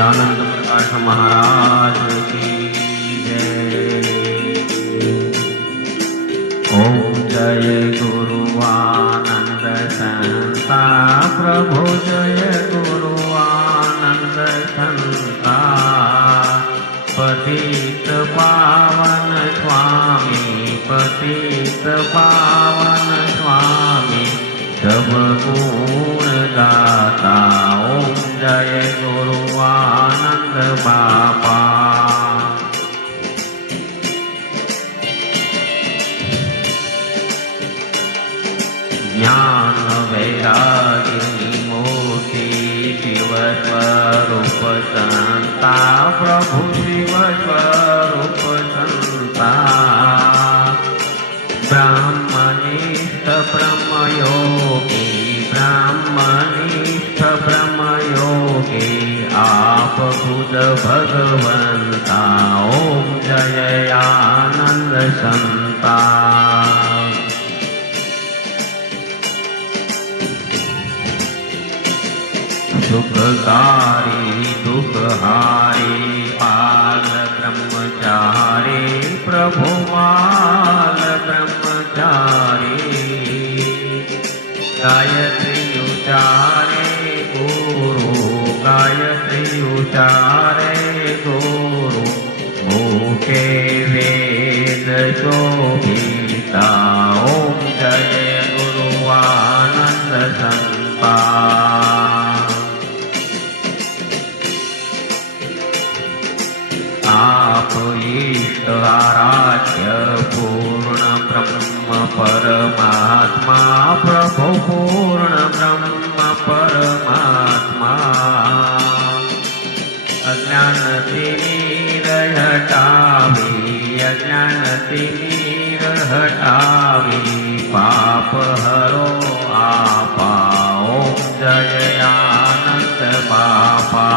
आनंद प्रकाश महाराज की जय। ओम जय गुरु आनंद संता प्रभु जय गुरु आनंद संता पतित पावन स्वामी पतित पावन स्वामी सब गुण दाता। ओम जय गुरु आनंद बापा। ज्ञान वैराग्य मूर्ति शिव स्वरूप संता प्रभु शिव स्वरूप संता ब्राह्मनिष्ठ ब्रह्मयोगी ब्राह्मनिष्ठ ब्रह्मयोगी आप खुद भगवंता। ओम जय आनंद संता। सुखकारी दुखहारी पाल ब्रह्मचारी प्रभु पाल ब्रह्मचारी गायत्री उचारे गुरु गायत्री उचारे गुरु भूखे वेद शोभिता। ओम जय गुरु आनंद संता। आप ईष्ट आराध्य पूर्ण ब्रह्म परमात्मा प्रभु पूर्ण ब्रह्म परमात्मा अज्ञान तिमिर हटावी अज्ञान तिमिर हटावी पाप हरो आपा। ओम जय आनंद बापा।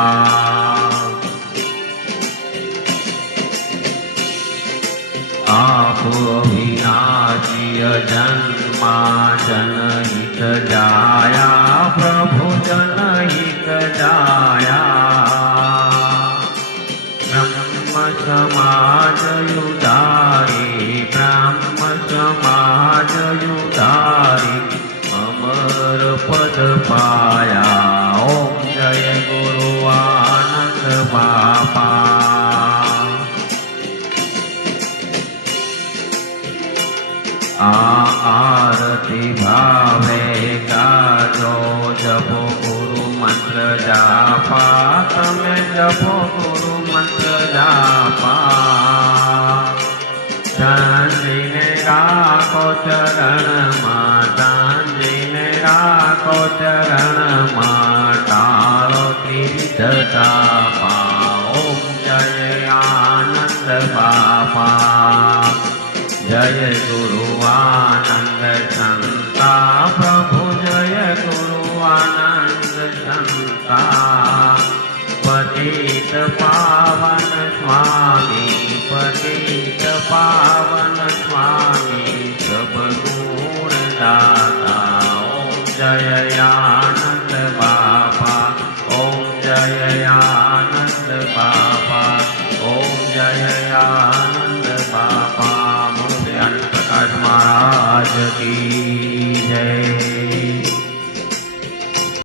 आप अविनाशी जन्मा जनहित जाया प्रभु जनहित जाया ब्रह्म समाज युदारी ब्रह्म समाज युदारी अमर पद पाया। ओम जय गुरु आनंद बापा। आरती भावे गाजो जपो गुरु मंत्र जापा तमे जपो गुरु मंत्र जापा सांजीने राखो चरण मां सांजीने राखो चरण मां तारो त्रिविध तापा। ओम जय आनंद बापा। जय गुरु आनंद संता प्रभु जय गुरु आनंद संता पतित पावन स्वामी पतित पावन स्वामी सब गुण दाता।